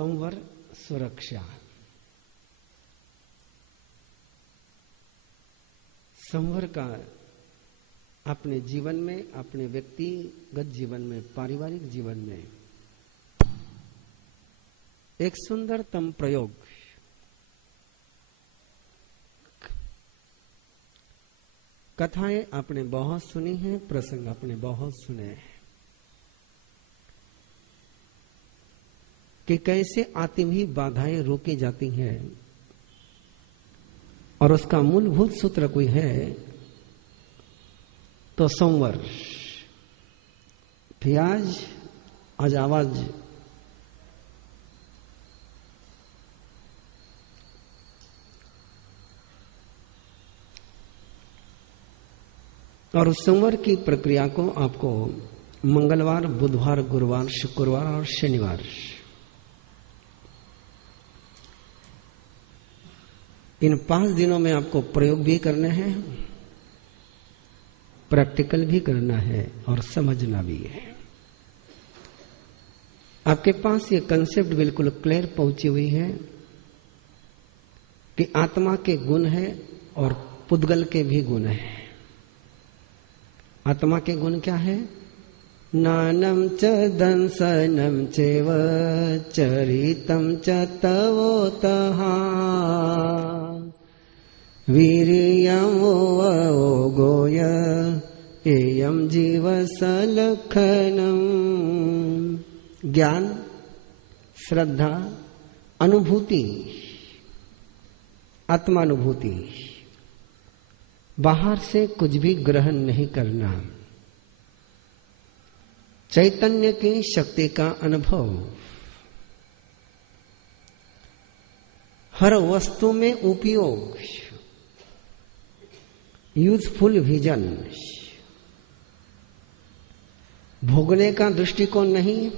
संवर सुरक्षा। संवर का अपने जीवन में, अपने व्यक्तिगत जीवन में, पारिवारिक जीवन में एक सुंदरतम प्रयोग कथाएं आपने बहुत सुनी हैं, प्रसंग आपने बहुत सुने हैं कि कैसे आती हुई बाधाएं रोकी जाती हैं और उसका मूलभूत सूत्र कोई है तो संवर। फिर आज आवाज और उस संवर की प्रक्रिया को आपको मंगलवार, बुधवार, गुरुवार, शुक्रवार और शनिवार इन 5 दिनों में आपको प्रयोग भी करने हैं, प्रैक्टिकल भी करना है और समझना भी है। आपके पास ये कंसेप्ट बिल्कुल क्लियर पहुंची हुई है कि आत्मा के गुण है और पुद्गल के भी गुण है। आत्मा के गुण क्या है? नानम च दंसनम चैव चरितम च तवोतहा वीर्यं गोय एयं जीवसलखनम। ज्ञान, श्रद्धा, अनुभूति, आत्मानुभूति, बाहर से कुछ भी ग्रहण नहीं करना, चैतन्य की शक्ति का अनुभव, हर वस्तु में उपयोग, यूजफुल विजन, भोगने का दृष्टिकोण नहीं,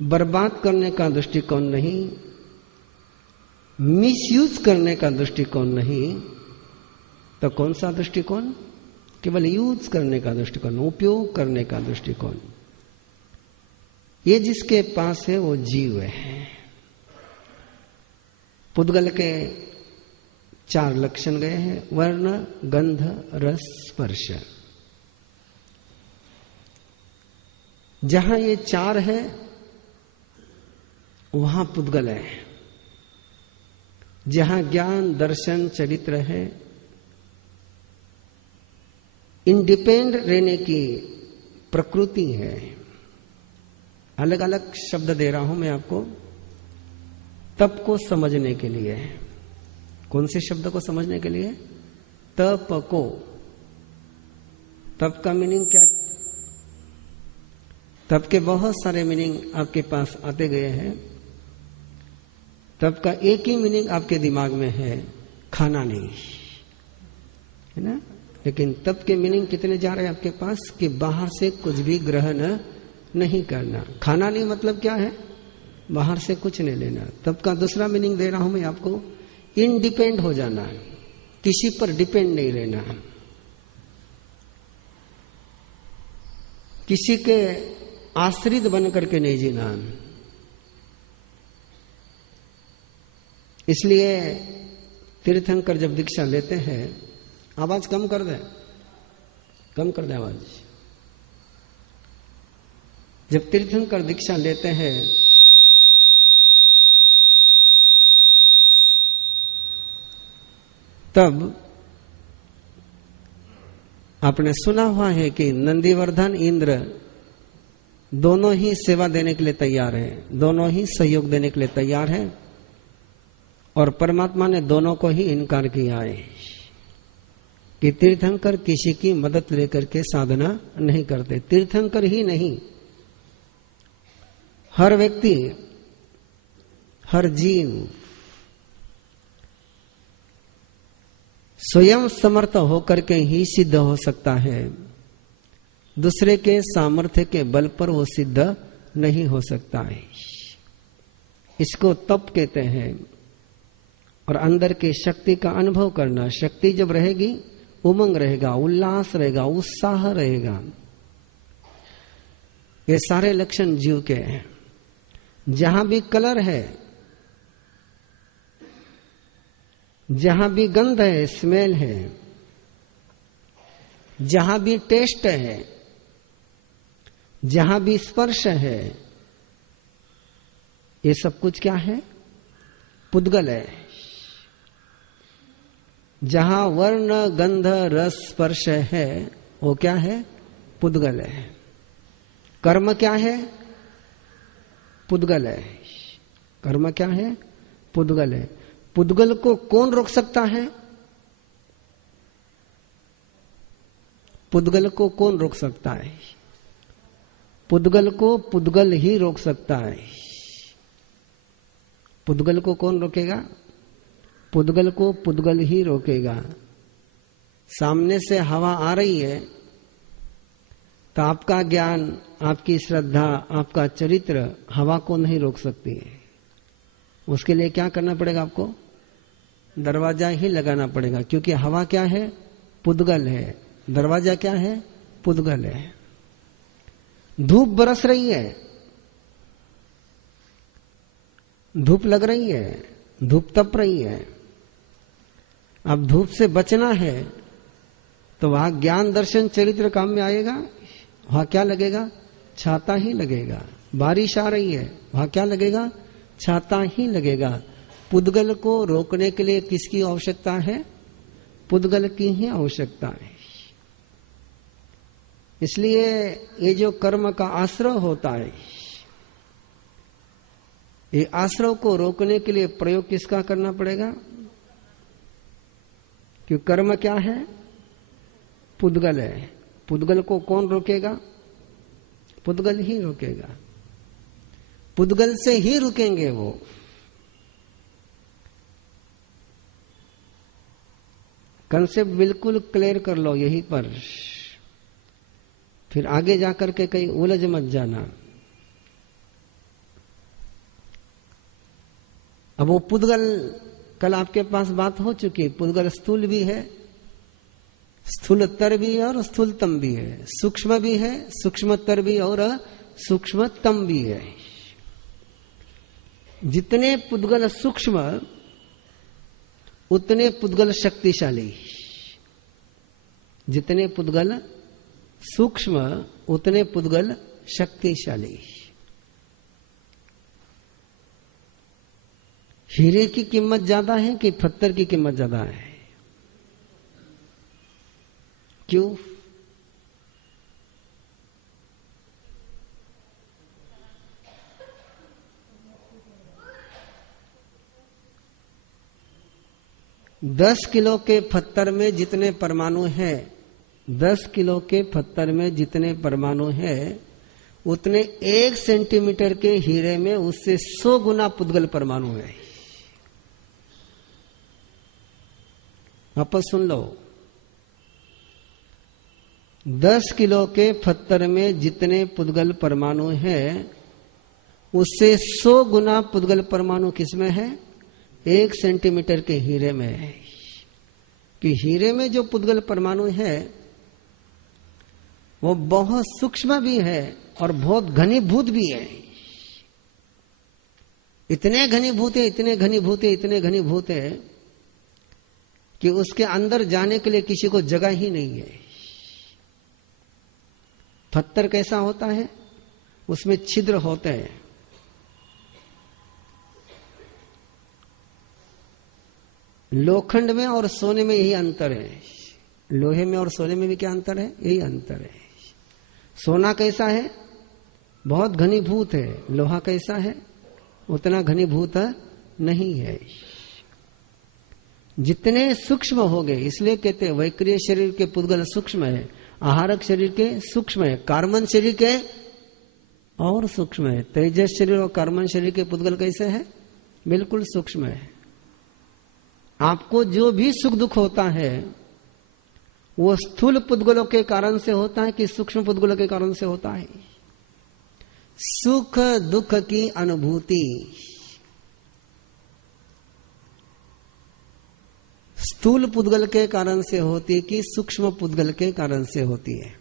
बर्बाद करने का दृष्टिकोण नहीं, मिसयूज करने का दृष्टिकोण नहीं, तो कौन सा दृष्टिकोण? केवल यूज करने का दृष्टिकोण, उपयोग करने का दृष्टिकोण। ये जिसके पास है वो जीव है। पुद्गल के 4 लक्षण गए हैं: वर्ण, गंध, रस, स्पर्श। जहां ये 4 है वहां पुद्गल है। जहां ज्ञान, दर्शन, चरित्र है, इंडिपेंडेंट रहने की प्रकृति है। अलग अलग शब्द दे रहा हूं मैं आपको तप को समझने के लिए। कौन से शब्द को समझने के लिए? तप को। तप का मीनिंग क्या? तप के बहुत सारे मीनिंग आपके पास आते गए हैं। तप का एक ही मीनिंग आपके दिमाग में है, खाना नहीं, है ना? लेकिन तप के मीनिंग कितने जा रहे हैं आपके पास कि बाहर से कुछ भी ग्रहण नहीं करना। खाना नहीं मतलब क्या है? बाहर से कुछ नहीं लेना। तप का दूसरा मीनिंग दे रहा हूं मैं आपको, इंडिपेंड हो जाना, किसी पर डिपेंड नहीं रहना, किसी के आश्रित बन करके नहीं जीना। इसलिए तीर्थंकर जब दीक्षा लेते हैं, आवाज कम कर दे, कम कर दे आवाज। जब तीर्थंकर दीक्षा लेते हैं तब आपने सुना हुआ है कि नंदीवर्धन, इंद्र दोनों ही सेवा देने के लिए तैयार है, दोनों ही सहयोग देने के लिए तैयार है, और परमात्मा ने दोनों को ही इनकार किया है कि तीर्थंकर किसी की मदद लेकर के साधना नहीं करते। तीर्थंकर ही नहीं, हर व्यक्ति, हर जीव स्वयं समर्थ होकर के ही सिद्ध हो सकता है। दूसरे के सामर्थ्य के बल पर वो सिद्ध नहीं हो सकता है। इसको तप कहते हैं। और अंदर की शक्ति का अनुभव करना। शक्ति जब रहेगी, उमंग रहेगा, उल्लास रहेगा, उत्साह रहेगा। ये सारे लक्षण जीव के हैं। जहां भी कलर है, जहां भी गंध है, स्मेल है, जहां भी टेस्ट है, जहां भी स्पर्श है, ये सब कुछ क्या है? पुद्गल है। जहां वर्ण गंध रस स्पर्श है वो क्या है? पुद्गल है। कर्म क्या है? पुद्गल है। कर्म क्या है? पुद्गल है। पुद्गल को कौन रोक सकता है? पुद्गल को कौन रोक सकता है? पुद्गल को पुद्गल ही रोक सकता है। पुद्गल को कौन रोकेगा? पुद्गल को पुद्गल ही रोकेगा। सामने से हवा आ रही है तो आपका ज्ञान, आपकी श्रद्धा, आपका चरित्र हवा को नहीं रोक सकती है। उसके लिए क्या करना पड़ेगा? आपको दरवाजा ही लगाना पड़ेगा, क्योंकि हवा क्या है? पुद्गल है। दरवाजा क्या है? पुद्गल है। धूप बरस रही है, धूप लग रही है, धूप तप रही है। अब धूप से बचना है तो वहां ज्ञान दर्शन चरित्र काम में आएगा। वहां क्या लगेगा? छाता ही लगेगा। बारिश आ रही है, वहां क्या लगेगा? छाता ही लगेगा। पुद्गल को रोकने के लिए किसकी आवश्यकता है? पुद्गल की ही आवश्यकता है। इसलिए ये जो कर्म का आश्रय होता है, ये आश्रय को रोकने के लिए प्रयोग किसका करना पड़ेगा? कि कर्म क्या है? पुद्गल है। पुद्गल को कौन रोकेगा? पुद्गल ही रोकेगा। पुद्गल से ही रुकेंगे वो। कंसेप्ट बिल्कुल क्लियर कर लो यहीं पर, फिर आगे जाकर के कहीं उलझ मत जाना। अब वो पुद्गल, कल आपके पास बात हो चुकी है, पुद्गल स्थूल भी है, स्थूलतर भी है और स्थूलतम भी है, सूक्ष्म भी है, सूक्ष्मतर भी और सूक्ष्मतम भी है। जितने पुद्गल सूक्ष्म उतने पुद्गल शक्तिशाली, जितने पुद्गल सूक्ष्म उतने पुद्गल शक्तिशाली। हीरे की कीमत ज्यादा है कि पत्थर की कीमत ज्यादा है? क्यों? दस किलो के पत्थर में जितने परमाणु हैं, 10 किलो के पत्थर में जितने परमाणु हैं, उतने 1 सेंटीमीटर के हीरे में उससे 100 गुना पुद्गल परमाणु है। वापस सुन लो, 10 किलो के पत्थर में जितने पुद्गल परमाणु हैं, उससे 100 गुना पुद्गल परमाणु किसमें है? 1 सेंटीमीटर के हीरे में है। कि हीरे में जो पुद्गल परमाणु है वो बहुत सूक्ष्म भी है और बहुत घनीभूत भी है। इतने घनीभूत है, इतने घनीभूत है, इतने घनीभूत है कि उसके अंदर जाने के लिए किसी को जगह ही नहीं है। पत्थर कैसा होता है? उसमें छिद्र होते हैं। लोखंड में और सोने में यही अंतर है। लोहे में और सोने में भी क्या अंतर है? यही अंतर है। सोना कैसा है? बहुत घनीभूत है। लोहा कैसा है? उतना घनीभूत नहीं है। जितने सूक्ष्म हो गए, इसलिए कहते हैं वैक्रिय शरीर के पुद्गल सूक्ष्म है, आहारक शरीर के सूक्ष्म है, कार्बन शरीर के और सूक्ष्म है। तेजस शरीर और कार्बन शरीर के पुद्गल कैसे है? बिल्कुल सूक्ष्म है। आपको जो भी सुख दुख होता है वो स्थूल पुद्गलों के कारण से होता है कि सूक्ष्म पुद्गलों के कारण से होता है? सुख दुख की अनुभूति स्थूल पुद्गल के कारण से होती है कि सूक्ष्म पुद्गल के कारण से होती है?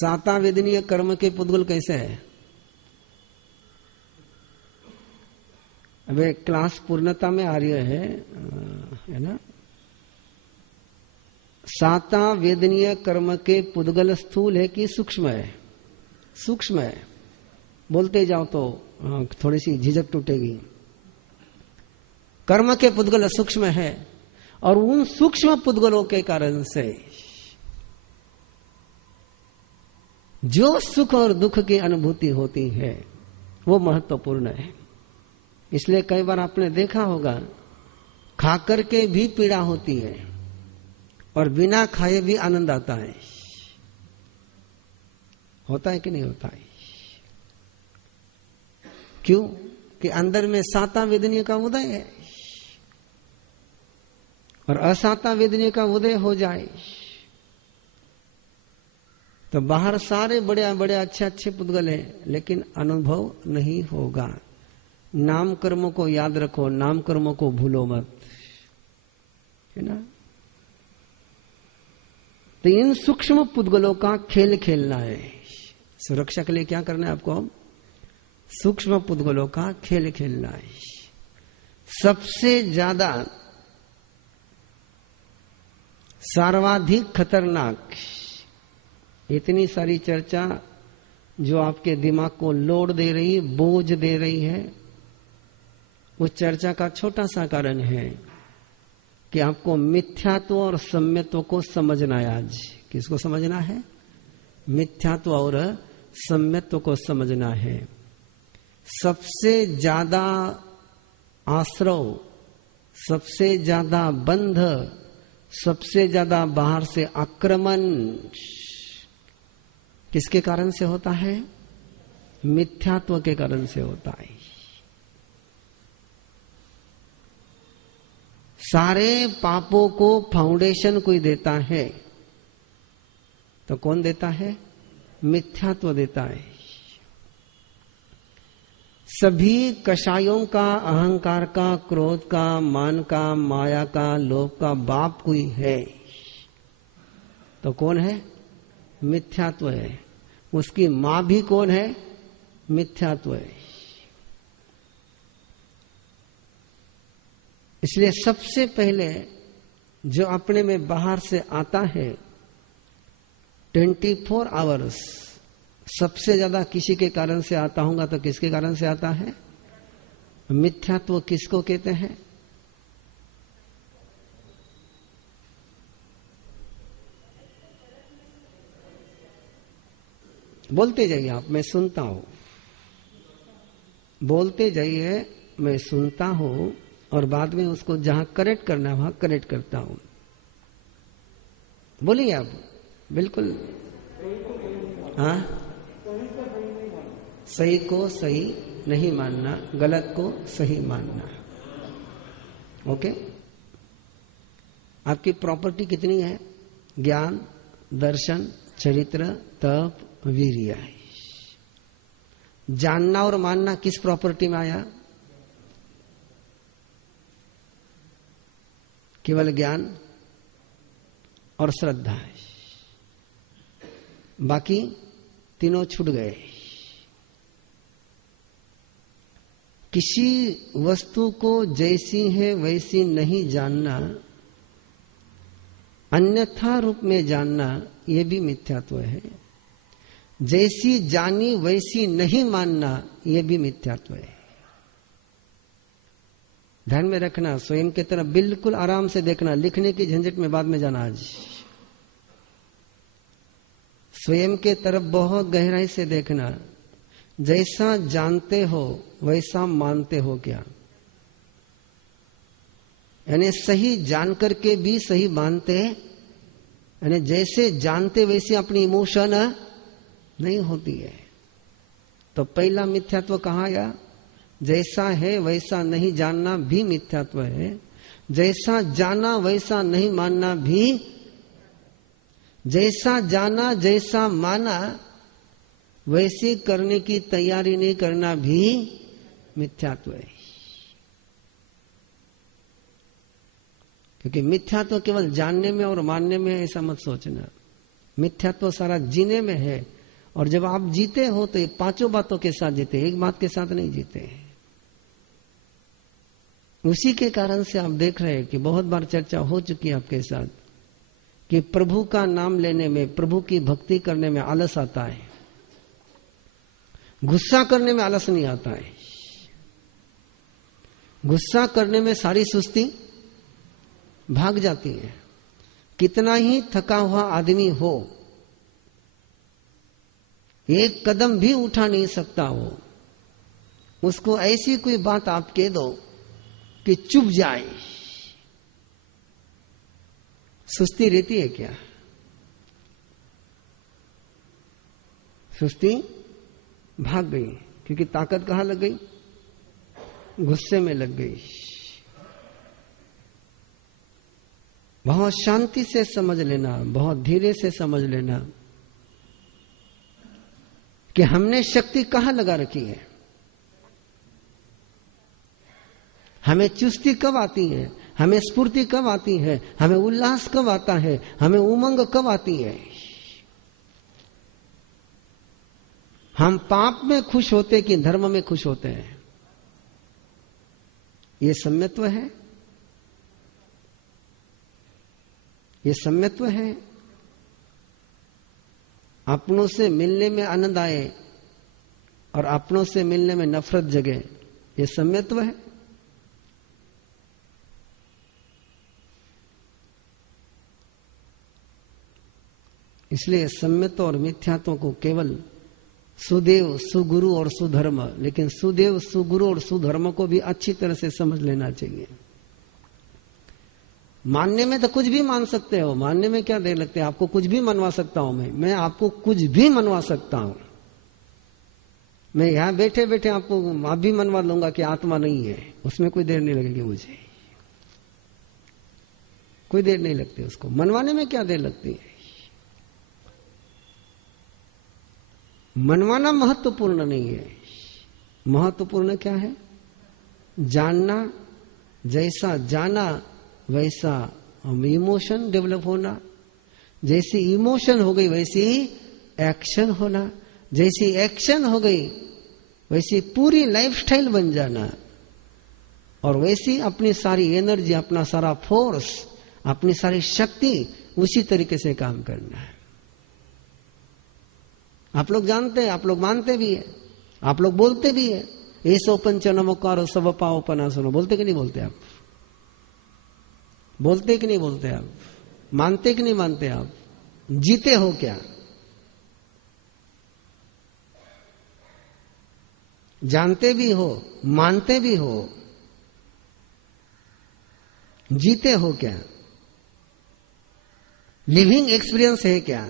साता वेदनीय कर्म के पुद्गल कैसे है? अब क्लास पूर्णता में आ रही है ना। साता वेदनीय कर्म के पुद्गल स्थूल है कि सूक्ष्म है? सूक्ष्म है। बोलते जाओ तो थोड़ी सी झिझक टूटेगी। कर्म के पुद्गल सूक्ष्म है और उन सूक्ष्म पुद्गलों के कारण से जो सुख और दुख की अनुभूति होती है वो महत्वपूर्ण है। इसलिए कई बार आपने देखा होगा, खाकर के भी पीड़ा होती है और बिना खाए भी आनंद आता है। होता है कि नहीं होता है? क्यों? कि अंदर में साता वेदनीय का उदय है और असाता वेदनीय का उदय हो जाए तो बाहर सारे बड़े बड़े अच्छे अच्छे पुद्गल हैं, लेकिन अनुभव नहीं होगा। नाम कर्मों को याद रखो, नाम कर्मों को भूलो मत, है ना। तो इन सूक्ष्म पुद्गलों का खेल खेलना है। सुरक्षा के लिए क्या करना है आपको? सूक्ष्म पुद्गलों का खेल खेलना है। सबसे ज्यादा सर्वाधिक खतरनाक, इतनी सारी चर्चा जो आपके दिमाग को लोड दे रही है, बोझ दे रही है, उस चर्चा का छोटा सा कारण है कि आपको मिथ्यात्व और सम्यत्व को समझना है। आज किसको समझना है? मिथ्यात्व और सम्यत्व को समझना है। सबसे ज्यादा आश्रव, सबसे ज्यादा बंध, सबसे ज्यादा बाहर से आक्रमण किसके कारण से होता है? मिथ्यात्व के कारण से होता है। सारे पापों को फाउंडेशन कोई देता है तो कौन देता है? मिथ्यात्व देता है। सभी कषायों का, अहंकार का, क्रोध का, मान का, माया का, लोभ का बाप कोई है तो कौन है? मिथ्यात्व है। उसकी मां भी कौन है? मिथ्यात्व है। इसलिए सबसे पहले जो अपने में बाहर से आता है 24 आवर्स, सबसे ज्यादा किसी के कारण से आता होगा तो किसके कारण से आता है? मिथ्यात्व किसको कहते हैं? बोलते जाइए आप, मैं सुनता हूं। बोलते जाइए, मैं सुनता हूं और बाद में उसको जहां करेक्ट करना है वहां करेक्ट करता हूं। बोलिए आप। बिल्कुल। हाँ, सही को सही नहीं मानना, गलत को सही मानना। ओके। आपकी प्रॉपर्टी कितनी है? ज्ञान, दर्शन, चरित्र, तप, वीर्य। जानना और मानना किस प्रॉपर्टी में आया? केवल ज्ञान और श्रद्धा है, बाकी तीनों छूट गए। किसी वस्तु को जैसी है वैसी नहीं जानना, अन्यथा रूप में जानना, यह भी मिथ्यात्व है। जैसी जानी वैसी नहीं मानना, यह भी मिथ्यात्व है। ध्यान में रखना, स्वयं की तरफ बिल्कुल आराम से देखना, लिखने की झंझट में बाद में जाना। आज स्वयं के तरफ बहुत गहराई से देखना। जैसा जानते हो वैसा मानते हो क्या? यानी सही जान करके भी सही मानते, यानी जैसे जानते वैसे अपनी इमोशन नहीं होती है। तो पहला मिथ्यात्व कहाँ आया? जैसा है वैसा नहीं जानना भी मिथ्यात्व है। जैसा जाना वैसा नहीं मानना भी, जैसा जाना जैसा माना वैसे करने की तैयारी नहीं करना भी मिथ्यात्व है। क्योंकि मिथ्यात्व केवल जानने में और मानने में, ऐसा मत सोचना। मिथ्यात्व सारा जीने में है। और जब आप जीते हो तो ये पांचों बातों के साथ जीते, एक बात के साथ नहीं जीते। उसी के कारण से आप देख रहे हैं कि बहुत बार चर्चा हो चुकी है आपके साथ कि प्रभु का नाम लेने में, प्रभु की भक्ति करने में आलस आता है, गुस्सा करने में आलस नहीं आता है। गुस्सा करने में सारी सुस्ती भाग जाती है। कितना ही थका हुआ आदमी हो, एक कदम भी उठा नहीं सकता हो, उसको ऐसी कोई बात आप कह दो कि चुप जाए, सुस्ती रहती है क्या? सुस्ती भाग गई, क्योंकि ताकत कहां लग गई? गुस्से में लग गई। बहुत शांति से समझ लेना, बहुत धीरे से समझ लेना कि हमने शक्ति कहां लगा रखी है। हमें चुस्ती कब आती है, हमें स्फूर्ति कब आती है, हमें उल्लास कब आता है, हमें उमंग कब आती है। हम पाप में खुश होते कि धर्म में खुश होते हैं? ये सम्यत्व है, ये सम्यत्व है। अपनों से मिलने में आनंद आए और अपनों से मिलने में नफरत जगे, ये सम्यत्व है। इसलिए सम्यत्व और मिथ्यात्व को केवल सुदेव, सुगुरु और सुधर्म, लेकिन सुदेव, सुगुरु और सुधर्म को भी अच्छी तरह से समझ लेना चाहिए। मानने में तो कुछ भी मान सकते हो, मानने में क्या देर लगती है? आपको कुछ भी मनवा सकता हूं मैं आपको कुछ भी मनवा सकता हूं। मैं यहां बैठे बैठे आपको आप भी मनवा लूंगा कि आत्मा नहीं है, उसमें कोई देर नहीं लगेगी मुझे, कोई देर नहीं लगती उसको मनवाने में। क्या देर लगती है? मनवाना महत्वपूर्ण नहीं है। महत्वपूर्ण क्या है? जानना। जैसा जाना वैसा इमोशन डेवलप होना। जैसी इमोशन हो गई वैसी एक्शन होना। जैसी एक्शन हो गई वैसी पूरी लाइफस्टाइल बन जाना। और वैसी अपनी सारी एनर्जी, अपना सारा फोर्स, अपनी सारी शक्ति उसी तरीके से काम करना है। आप लोग जानते हैं, आप लोग मानते भी है, आप लोग बोलते भी है, ऐसो पंचनमकारो सब पाओ पना सुनो। बोलते कि नहीं बोलते आप? बोलते कि नहीं बोलते आप? मानते कि नहीं मानते आप? जीते हो क्या? जानते भी हो, मानते भी हो, जीते हो क्या? लिविंग एक्सपीरियंस है क्या?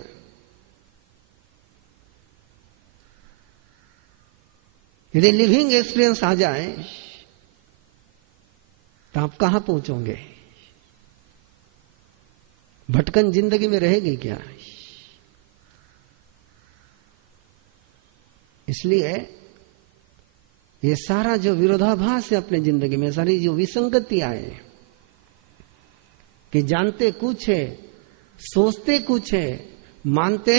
यदि लिविंग एक्सपीरियंस आ जाए तो आप कहां पहुंचोगे? भटकन जिंदगी में रहेगी क्या? इसलिए ये सारा जो विरोधाभास है अपने जिंदगी में, सारी जो विसंगतियां हैं कि जानते कुछ है, सोचते कुछ है, मानते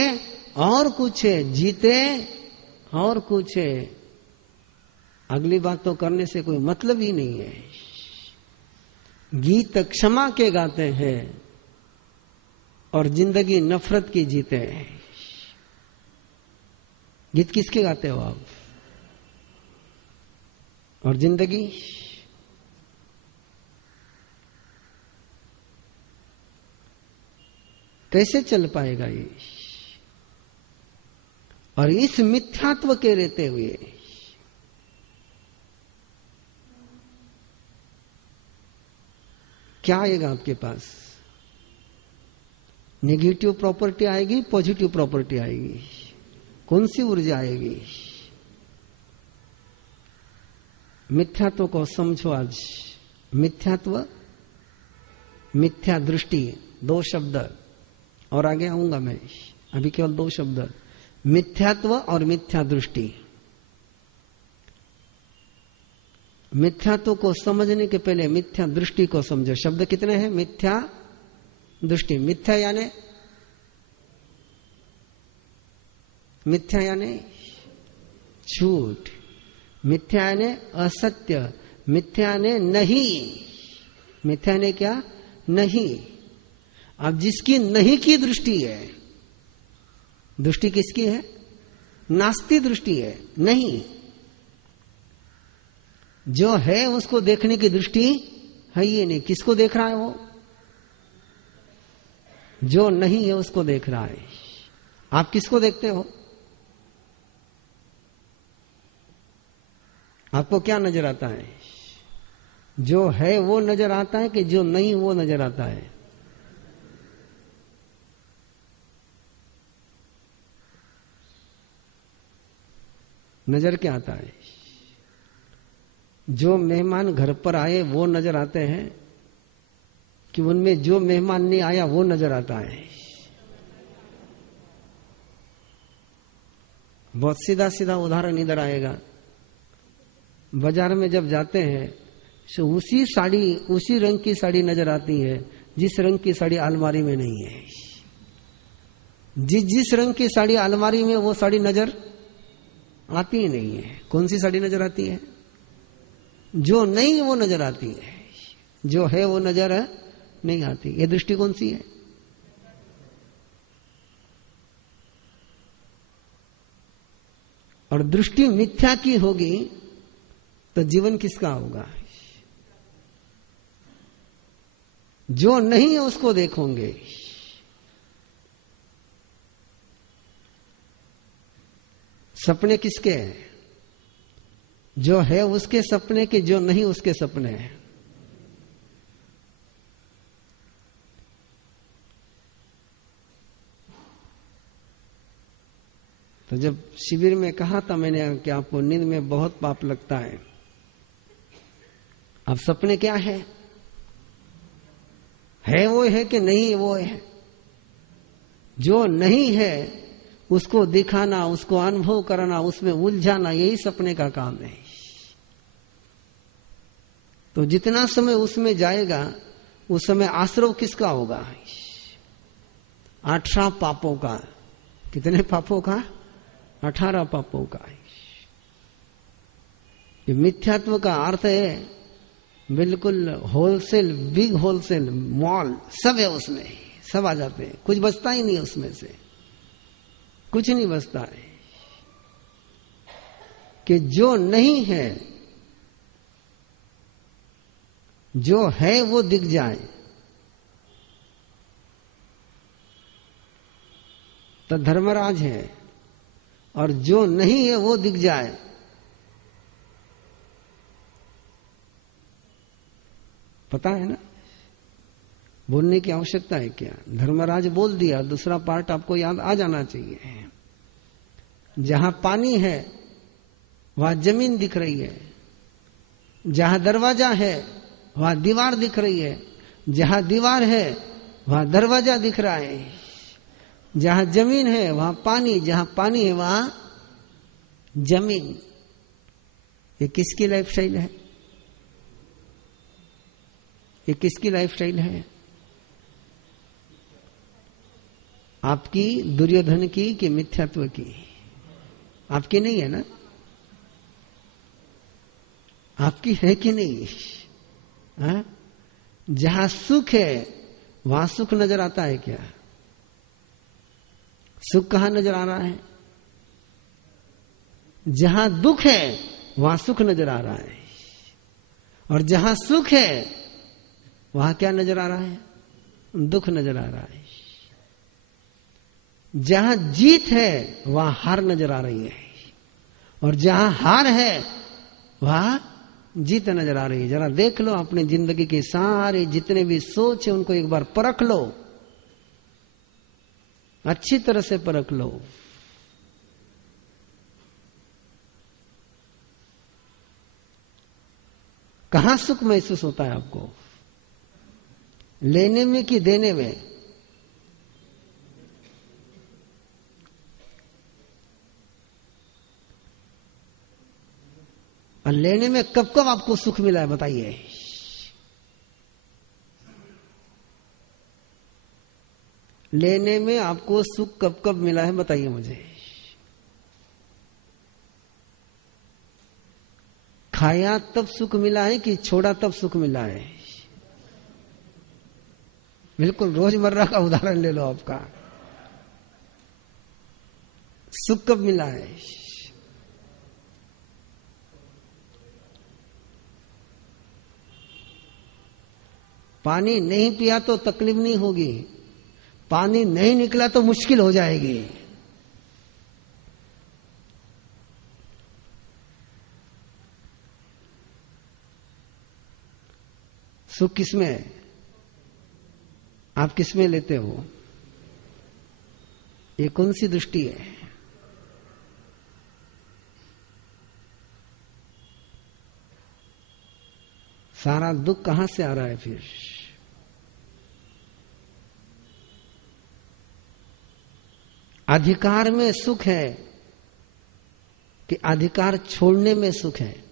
और कुछ है, जीते और कुछ है, अगली बात तो करने से कोई मतलब ही नहीं है। गीत क्षमा के गाते हैं और जिंदगी नफरत की जीते हैं। गीत किसके गाते हो आप? और जिंदगी कैसे चल पाएगा ये? और इस मिथ्यात्व के रहते हुए क्या आएगा आपके पास? नेगेटिव प्रॉपर्टी आएगी, पॉजिटिव प्रॉपर्टी आएगी? कौन सी ऊर्जा आएगी? मिथ्यात्व को समझो आज। मिथ्यात्व, मिथ्या दृष्टि, दो शब्द, और आगे आऊंगा मैं, अभी केवल दो शब्द। मिथ्यात्व और मिथ्या दृष्टि। मिथ्यात्व को समझने के पहले मिथ्या दृष्टि को समझो। शब्द कितने हैं? मिथ्या दृष्टि। मिथ्या यानी मिथ्या यानी झूठ, मिथ्या यानी असत्य, मिथ्या यानी नहीं, मिथ्या यानी क्या? नहीं। अब जिसकी नहीं की दृष्टि है, दृष्टि किसकी है? नास्ति दृष्टि है, नहीं। जो है उसको देखने की दृष्टि है ये नहीं। किसको देख रहा है वो? जो नहीं है उसको देख रहा है। आप किसको देखते हो? आपको क्या नजर आता है? जो है वो नजर आता है कि जो नहीं वो नजर आता है? नजर क्या आता है? जो मेहमान घर पर आए वो नजर आते हैं कि उनमें जो मेहमान नहीं आया वो नजर आता है? बहुत सीधा सीधा उदाहरण इधर आएगा। बाजार में जब जाते हैं तो उसी साड़ी, उसी रंग की साड़ी नजर आती है जिस रंग की साड़ी अलमारी में नहीं है। जिस रंग की साड़ी अलमारी में वो साड़ी नजर आती ही नहीं है। कौन सी साड़ी नजर आती है? जो नहीं वो नजर आती है, जो है वो नजर नहीं आती। ये दृष्टि कौन सी है? और दृष्टि मिथ्या की होगी तो जीवन किसका होगा? जो नहीं है उसको देखोगे। सपने किसके हैं? जो है उसके सपने के, जो नहीं उसके सपने हैं। तो जब शिविर में कहा था मैंने कि आपको नींद में बहुत पाप लगता है, अब सपने क्या है वो है कि नहीं वो है? जो नहीं है उसको दिखाना, उसको अनुभव करना, उसमें उलझाना, यही सपने का काम है। तो जितना समय उसमें जाएगा उस समय आश्रव किसका होगा? 18 पापों का। कितने पापों का? 18 पापों का। ये मिथ्यात्व का अर्थ है बिल्कुल होलसेल, बिग होलसेल मॉल सब है उसमें, सब आ जाते हैं, कुछ बचता ही नहीं है उसमें से, कुछ नहीं बचता है। कि जो नहीं है, जो है वो दिख जाए तो धर्मराज है, और जो नहीं है वो दिख जाए पता है ना? बोलने की आवश्यकता है क्या? धर्मराज बोल दिया, दूसरा पार्ट आपको याद आ जाना चाहिए। जहां पानी है वहां जमीन दिख रही है, जहां दरवाजा है वहां दीवार दिख रही है, जहां दीवार है वहां दरवाजा दिख रहा है, जहां जमीन है वहां पानी, जहां पानी है वहां जमीन। ये किसकी लाइफस्टाइल है? ये किसकी लाइफस्टाइल है? आपकी, दुर्योधन की कि मिथ्यात्व की? आपकी नहीं है ना? आपकी है कि नहीं? हा? जहां सुख है वहां सुख नजर आता है क्या? सुख कहां नजर आ रहा है? जहां दुख है वहां सुख नजर आ रहा है, और जहां सुख है वहां क्या नजर आ रहा है? दुख नजर आ रहा है। जहां जीत है वहां हार नजर आ रही है, और जहां हार है वहां जीत नजर आ रही है। जरा देख लो अपनी जिंदगी के सारे जितने भी सोच है उनको एक बार परख लो, अच्छी तरह से परख लो। कहां सुख महसूस होता है आपको? लेने में कि देने में? और लेने में कब कब आपको सुख मिला है बताइए? लेने में आपको सुख कब कब मिला है बताइए मुझे। खाया तब सुख मिला है कि छोड़ा तब सुख मिला है? बिल्कुल रोजमर्रा का उदाहरण ले लो आपका। सुख कब मिला है? पानी नहीं पिया तो तकलीफ नहीं होगी, पानी नहीं निकला तो मुश्किल हो जाएगी। सुख किसमें है? आप किसमें लेते हो? ये कौन सी दृष्टि है? सारा दुख कहां से आ रहा है फिर? अधिकार में सुख है कि अधिकार छोड़ने में सुख है?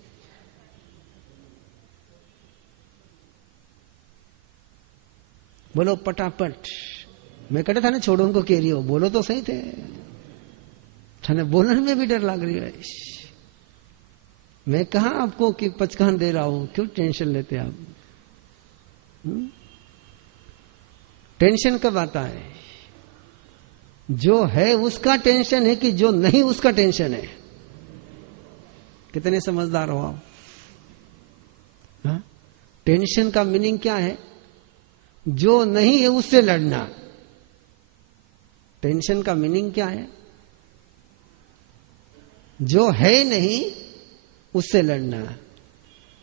बोलो पटापट। मैं कहता था ना छोड़ो उनको कह रही हो, बोलो तो सही थे। थाने बोलने में भी डर लग रही है। मैं कहा आपको कि पचकान दे रहा हूं, क्यों टेंशन लेते आप? टेंशन कब आता है? जो है उसका टेंशन है कि जो नहीं उसका टेंशन है? कितने समझदार हो आप? हाँ? टेंशन का मीनिंग क्या है? जो नहीं है उससे लड़ना। टेंशन का मीनिंग क्या है? जो है नहीं उससे लड़ना।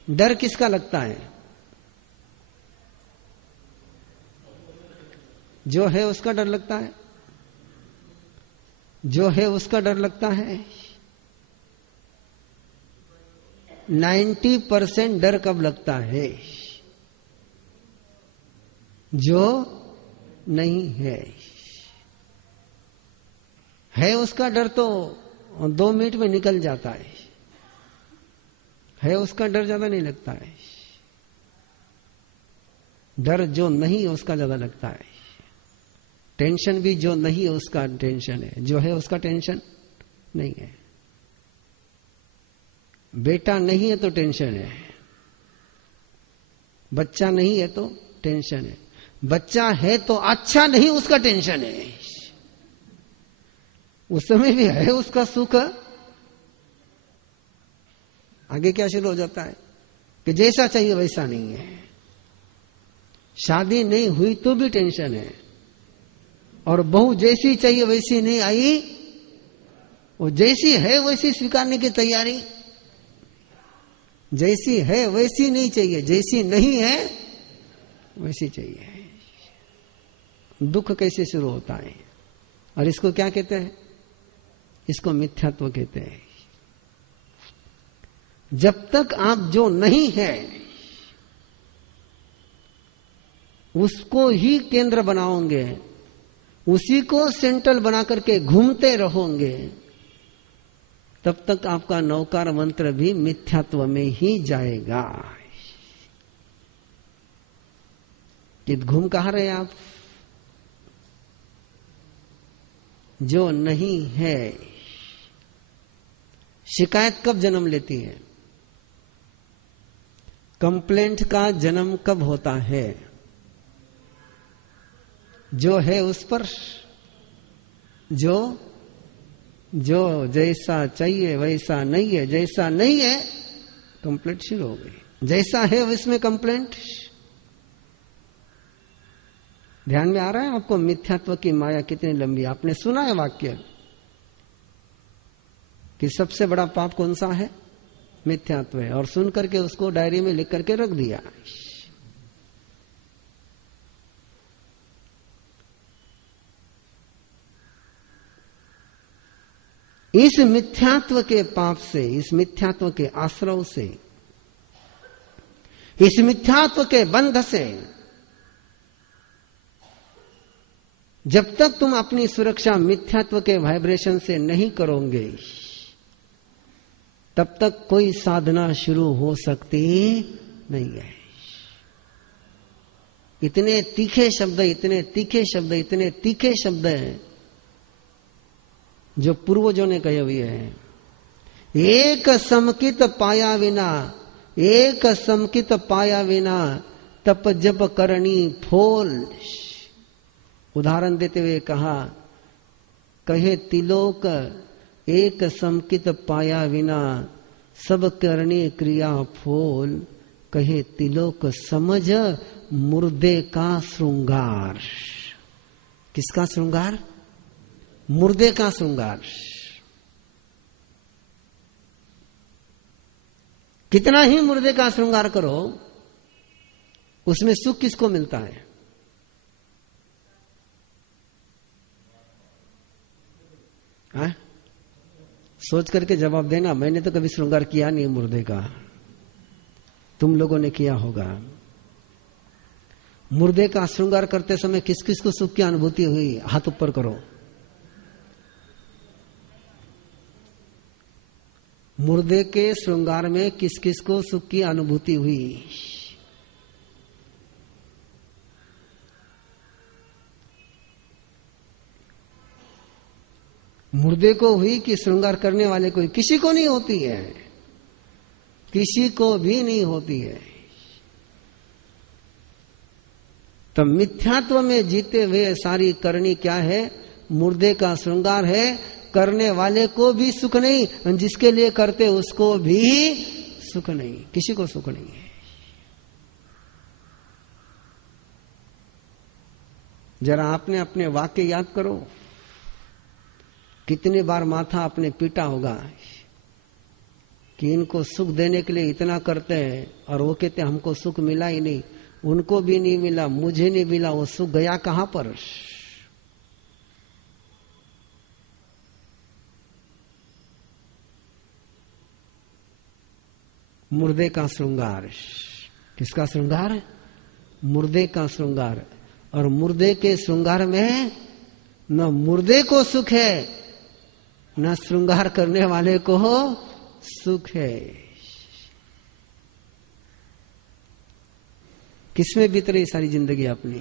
डर किसका लगता है? जो है उसका डर लगता है। जो है उसका डर लगता है। 90% डर कब लगता है? जो नहीं है उसका डर तो 2 मिनट में निकल जाता है उसका डर ज्यादा नहीं लगता है। डर जो नहीं है उसका ज्यादा लगता है। टेंशन भी जो नहीं है उसका टेंशन है, जो है उसका टेंशन नहीं है। बेटा नहीं है तो टेंशन है, बच्चा नहीं है तो टेंशन है, बच्चा है तो अच्छा नहीं उसका टेंशन है। उस समय भी है उसका सुख। आगे क्या शुरू हो जाता है कि जैसा चाहिए वैसा नहीं है। शादी नहीं हुई तो भी टेंशन है, और बहू जैसी चाहिए वैसी नहीं आई, वो जैसी है वैसी स्वीकारने की तैयारी। जैसी है वैसी नहीं चाहिए, जैसी नहीं है वैसी चाहिए। दुख कैसे शुरू होता है? और इसको क्या कहते हैं? इसको मिथ्यात्व कहते हैं। जब तक आप जो नहीं है उसको ही केंद्र बनाओगे, उसी को सेंट्रल बना करके घूमते रहोगे, तब तक आपका नौकार मंत्र भी मिथ्यात्व में ही जाएगा। कि घूम कहां रहे आप? जो नहीं है। शिकायत कब जन्म लेती है? कंप्लेंट का जन्म कब होता है? जो है उस पर जो जैसा चाहिए वैसा नहीं है, जैसा नहीं है कंप्लेंट शुरू हो गई। जैसा है उसमें कंप्लेंट। ध्यान में आ रहा है आपको मिथ्यात्व की माया कितनी लंबी? आपने सुना है वाक्य कि सबसे बड़ा पाप कौन सा है? मिथ्यात्व है, और सुन करके उसको डायरी में लिख करके रख दिया। इस मिथ्यात्व के पाप से, इस मिथ्यात्व के आश्रव से, इस मिथ्यात्व के बंध से जब तक तुम अपनी सुरक्षा मिथ्यात्व के वाइब्रेशन से नहीं करोगे, तब तक कोई साधना शुरू हो सकती नहीं है। इतने तीखे शब्द, इतने तीखे शब्द, इतने तीखे शब्द हैं जो पूर्वजों ने कहे हुए हैं। एक समकित पाया विना एक समकित पाया विना तप जप करनी फोल। उदाहरण देते हुए कहा, कहे तिलोक एक समकित पाया विना सब करनी क्रिया फोल। कहे तिलोक समझ मुर्दे का श्रृंगार। किसका श्रृंगार? मुर्दे का श्रृंगार। कितना ही मुर्दे का श्रृंगार करो, उसमें सुख किसको मिलता है? हाँ? सोच करके जवाब देना। मैंने तो कभी श्रृंगार किया नहीं मुर्दे का, तुम लोगों ने किया होगा। मुर्दे का श्रृंगार करते समय किस किस को सुख की अनुभूति हुई? हाथ ऊपर करो। मुर्दे के श्रृंगार में किस किस को सुख की अनुभूति हुई? मुर्दे को हुई कि श्रृंगार करने वाले को? किसी को नहीं होती है, किसी को भी नहीं होती है। तो मिथ्यात्व में जीते हुए सारी करनी क्या है? मुर्दे का श्रृंगार है। करने वाले को भी सुख नहीं, जिसके लिए करते उसको भी सुख नहीं, किसी को सुख नहीं है। जरा आपने अपने वाक्य याद करो, कितने बार माथा आपने पीटा होगा कि इनको सुख देने के लिए इतना करते हैं और वो कहते हमको सुख मिला ही नहीं, उनको भी नहीं मिला, मुझे नहीं मिला, वो सुख गया कहां पर? मुर्दे का श्रृंगार। किसका श्रृंगार? मुर्दे का श्रृंगार। और मुर्दे के श्रृंगार में न मुर्दे को सुख है, न श्रृंगार करने वाले को सुख है। किसमें बीत रही सारी जिंदगी अपनी?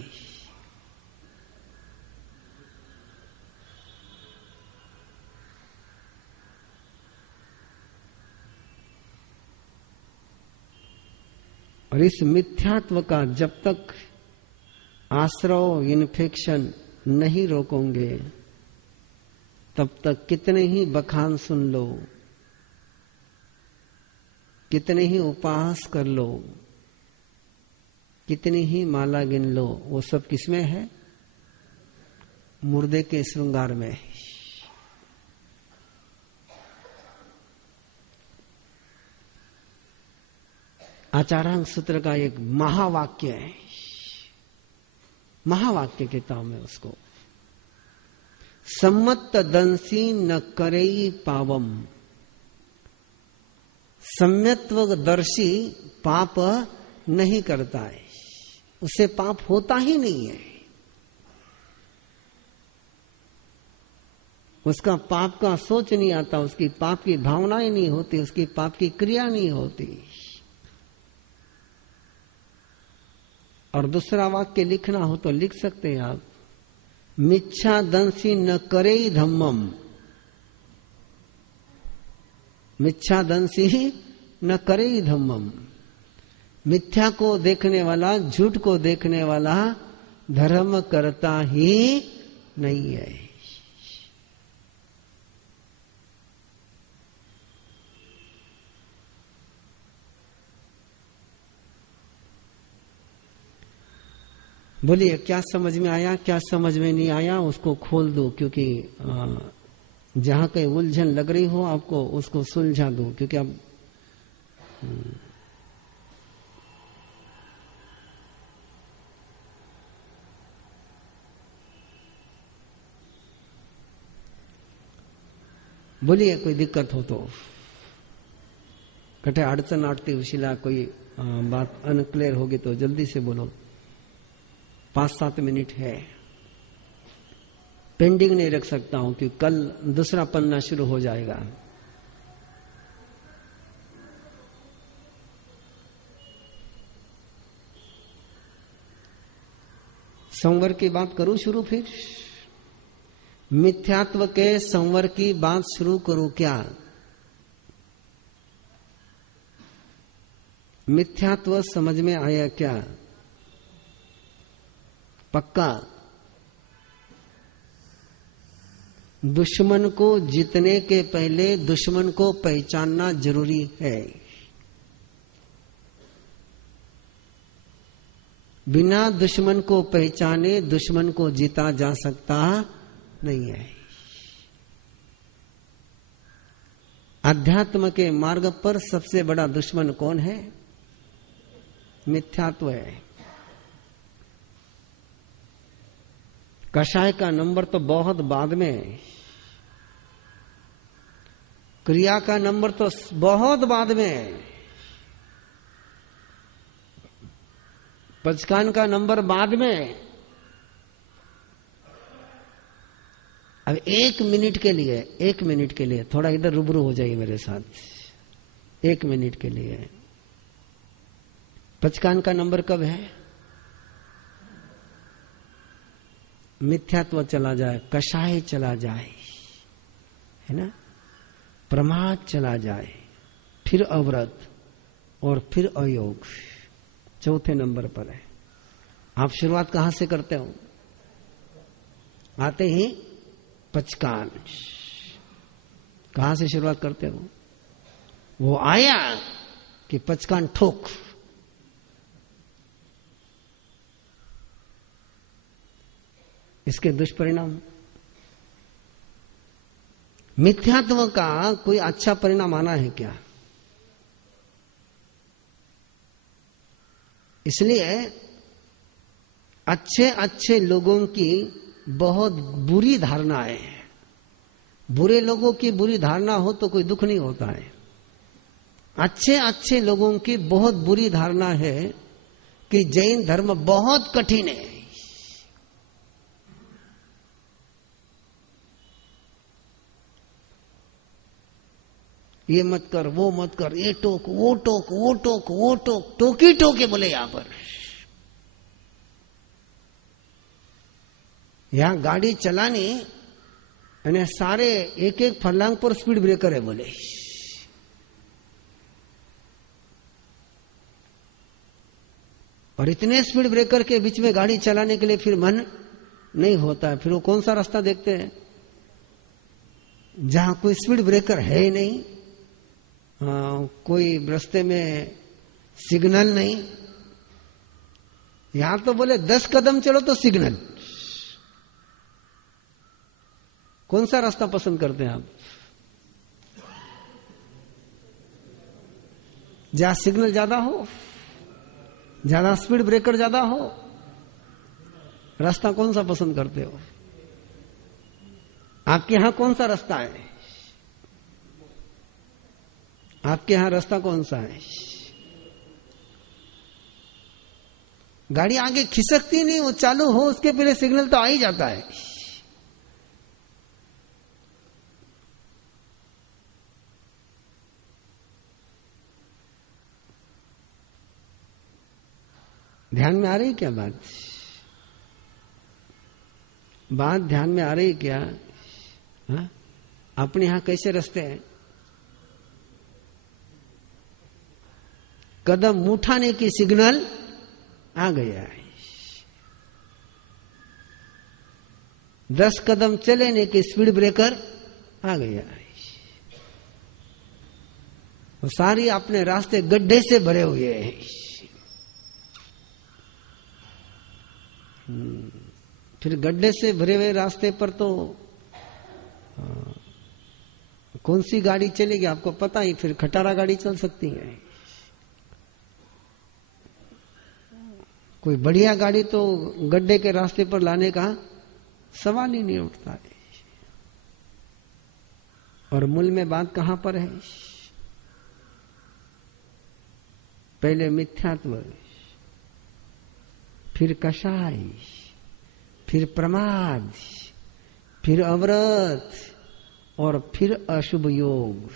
और इस मिथ्यात्व का जब तक आश्रव इन्फेक्शन नहीं रोकोगे, तब तक कितने ही बखान सुन लो, कितने ही उपवास कर लो, कितनी ही माला गिन लो, वो सब किसमें है? मुर्दे के श्रृंगार में। आचारांग सूत्र का एक महावाक्य है, महावाक्य कहता हूं मैं उसको। सम्मत दंसी न करई पावम। सम्यत्वदर्शी पाप नहीं करता है, उससे पाप होता ही नहीं है। उसका पाप का सोच नहीं आता, उसकी पाप की भावनाएं नहीं होती, उसकी पाप की क्रिया नहीं होती। और दूसरा वाक्य लिखना हो तो लिख सकते हैं आप, मिच्छा दंसी न करे धम्मम। मिच्छा दंसी न करे धम्मम। मिथ्या को देखने वाला, झूठ को देखने वाला धर्म करता ही नहीं है। बोलिए क्या समझ में आया, क्या समझ में नहीं आया, उसको खोल दो। क्योंकि जहां कहीं उलझन लग रही हो आपको, उसको सुलझा दो। क्योंकि अब बोलिए कोई दिक्कत हो तो। कटे अड़चन आटती उशिला कोई बात अनक्लियर होगी तो जल्दी से बोलो। 5-7 मिनट है, पेंडिंग नहीं रख सकता हूं कि कल दूसरा पन्ना शुरू हो जाएगा। संवर की बात करूं शुरू? फिर मिथ्यात्व के संवर की बात शुरू करूं क्या? मिथ्यात्व समझ में आया क्या? पक्का? दुश्मन को जीतने के पहले दुश्मन को पहचानना जरूरी है। बिना दुश्मन को पहचाने दुश्मन को जीता जा सकता नहीं है। अध्यात्म के मार्ग पर सबसे बड़ा दुश्मन कौन है? मिथ्यात्व है। कषाय का नंबर तो बहुत बाद में है, क्रिया का नंबर तो बहुत बाद में है, पंचकान का नंबर बाद में है। अब 1 मिनट के लिए थोड़ा इधर रूबरू हो जाइए मेरे साथ। 1 मिनट के लिए पंचकान का नंबर कब है? मिथ्यात्व चला जाए, कषाय चला जाए, है ना, प्रमाद चला जाए, फिर अव्रत और फिर अयोग, चौथे नंबर पर है। आप शुरुआत कहां से करते हो? आते ही पंचकान। कहां से शुरुआत करते हो? वो आया कि पंचकान ठोक। इसके दुष्परिणाम, मिथ्यात्व का कोई अच्छा परिणाम आना है क्या? इसलिए अच्छे अच्छे लोगों की बहुत बुरी धारणाएं हैं। बुरे लोगों की बुरी धारणा हो तो कोई दुख नहीं होता है। अच्छे अच्छे लोगों की बहुत बुरी धारणा है कि जैन धर्म बहुत कठिन है। ये मत कर, वो मत कर, ये टोक, वो टोक, वो टोक, वो टोक, टोकी टोके बोले। यहां पर, यहां गाड़ी चलानी અને सारे एक एक फरलांग पर स्पीड ब्रेकर है बोले। और इतने स्पीड ब्रेकर के बीच में गाड़ी चलाने के लिए फिर मन नहीं होता है। फिर वो कौन सा रास्ता देखते हैं जहां कोई स्पीड ब्रेकर है ही नहीं, कोई रास्ते में सिग्नल नहीं। यहां तो बोले 10 कदम चलो तो सिग्नल। कौन सा रास्ता पसंद करते हैं आप? जहां सिग्नल ज्यादा हो, ज्यादा स्पीड ब्रेकर ज्यादा हो, रास्ता कौन सा पसंद करते हो? आपके यहां कौन सा रास्ता है? आपके यहां रास्ता कौन सा है? गाड़ी आगे खिसकती नहीं, वो चालू हो उसके पहले सिग्नल तो आ ही जाता है। ध्यान में आ रही क्या बात? बात ध्यान में आ रही क्या? हा? अपने यहां कैसे रास्ते हैं? कदम उठाने की सिग्नल आ गया है, 10 कदम चलेने की स्पीड ब्रेकर आ गया है। वो सारी अपने रास्ते गड्ढे से भरे हुए हैं। फिर गड्ढे से भरे हुए रास्ते पर तो कौन सी गाड़ी चलेगी आपको पता ही। फिर खटारा गाड़ी चल सकती है, कोई बढ़िया गाड़ी तो गड्ढे के रास्ते पर लाने का सवाल ही नहीं उठता है। और मूल में बात कहां पर है? पहले मिथ्यात्व, फिर कषाय, फिर प्रमाद, फिर अव्रत और फिर अशुभ योग।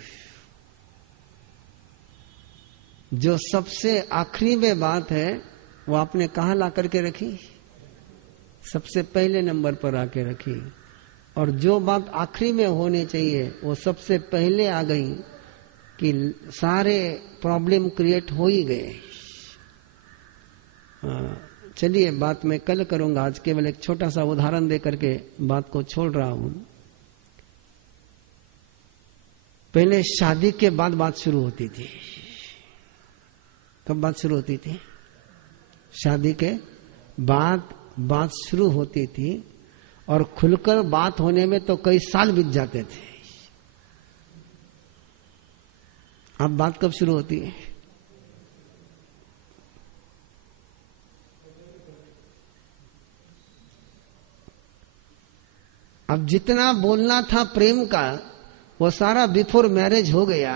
जो सबसे आखिरी में बात है वो आपने कहां ला करके रखी? सबसे पहले नंबर पर आके रखी। और जो बात आखिरी में होनी चाहिए वो सबसे पहले आ गई कि सारे प्रॉब्लम क्रिएट हो ही गए। चलिए बात मैं कल करूंगा, आज केवल एक छोटा सा उदाहरण दे करके बात को छोड़ रहा हूं। पहले शादी के बाद बात शुरू होती थी। कब बात शुरू होती थी? शादी के बाद बात शुरू होती थी, और खुलकर बात होने में तो कई साल बीत जाते थे। अब बात कब शुरू होती है? अब जितना बोलना था प्रेम का वो सारा बिफोर मैरिज हो गया।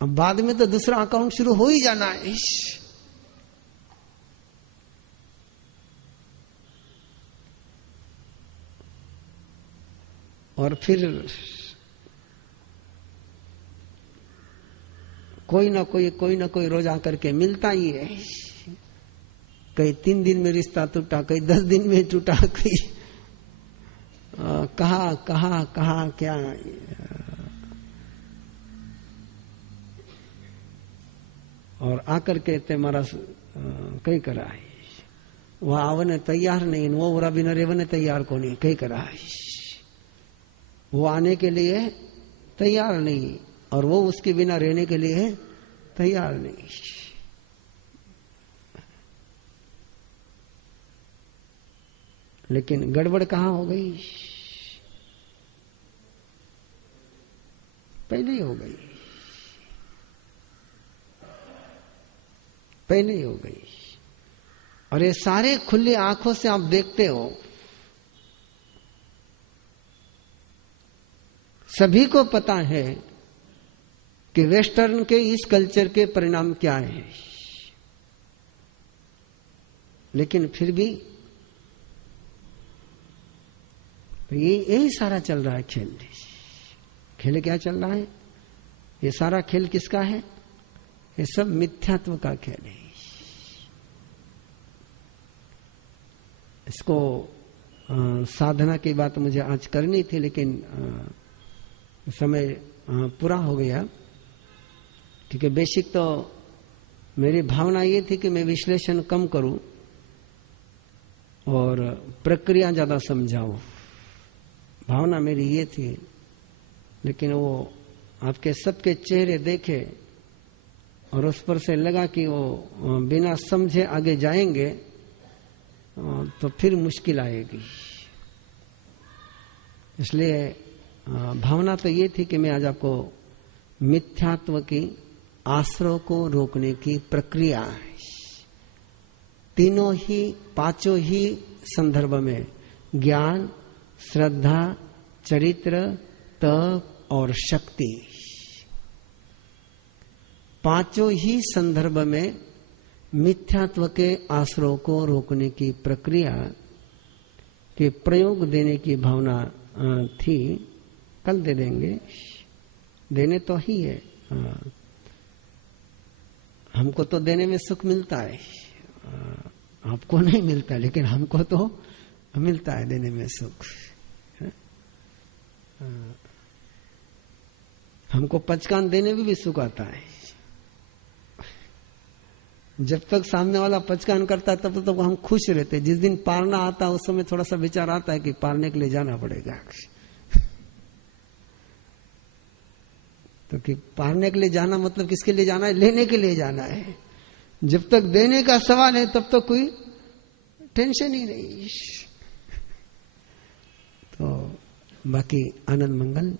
अब बाद में तो दूसरा अकाउंट शुरू हो ही जाना है। और फिर कोई ना कोई रोज आकर के मिलता ही है। कई 3 दिन में रिश्ता टूटा, कई 10 दिन में टूटा, कई कहा क्या। और आकर के ते मारा कई करा है वह आवने तैयार नहीं, वो बुरा बिना रेवने तैयार को नहीं, कई करा है। वो आने के लिए तैयार नहीं और वो उसके बिना रहने के लिए तैयार नहीं। लेकिन गड़बड़ कहाँ हो गई? पहले ही हो गई, पहले ही हो गई। और ये सारे खुली आंखों से आप देखते हो, सभी को पता है कि वेस्टर्न के इस कल्चर के परिणाम क्या है, लेकिन फिर भी यही सारा चल रहा है खेल। खेल क्या चल रहा है? ये सारा खेल किसका है? ये सब मिथ्यात्व का खेल है। इसको साधना की बात मुझे आज करनी थी, लेकिन समय पूरा हो गया। क्योंकि बेसिक तो मेरी भावना ये थी कि मैं विश्लेषण कम करूं और प्रक्रिया ज्यादा समझाऊं। भावना मेरी ये थी, लेकिन वो आपके सबके चेहरे देखे और उस पर से लगा कि वो बिना समझे आगे जाएंगे तो फिर मुश्किल आएगी। इसलिए भावना तो ये थी कि मैं आज आपको मिथ्यात्व की आश्रय को रोकने की प्रक्रिया, तीनों ही 5 ही संदर्भ में, ज्ञान, श्रद्धा, चरित्र, तप और शक्ति, 5 ही संदर्भ में मिथ्यात्व के आश्रय को रोकने की प्रक्रिया के प्रयोग देने की भावना थी। कल दे देंगे, देने तो ही है। हमको तो देने में सुख मिलता है, आपको नहीं मिलता, लेकिन हमको तो मिलता है देने में सुख। हमको पचकान देने में भी सुख आता है। जब तक सामने वाला पचकान करता है तब तक हम खुश रहते। जिस दिन पारना आता है उस समय थोड़ा सा विचार आता है कि पारने के लिए जाना पड़ेगा। तो कि पारने के लिए जाना मतलब किसके लिए जाना है? लेने के लिए जाना है। जब तक देने का सवाल है तब तक कोई टेंशन ही नहीं। तो बाकी आनंद मंगल।